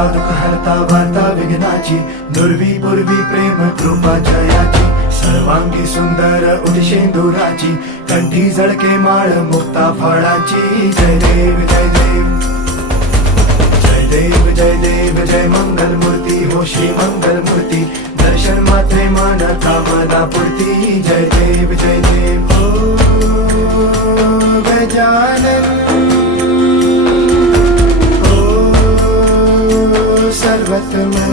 हरता दुःख हरता वार्ता विघ्नाची, दुर्वी पूर्वी प्रेम कृपा जयाची, सर्वांगी सुंदर उदिशेंदुराची, कंठी झळके माळ मुक्ता फळाची. जय देव जय देव जय देव जय देव जय मंगल मूर्ती हो श्री मंगल मूर्ती, दर्शन मात्रे मन कामना पूर्ती. जय देव जय देव हो गजानन हो सर्वतमन.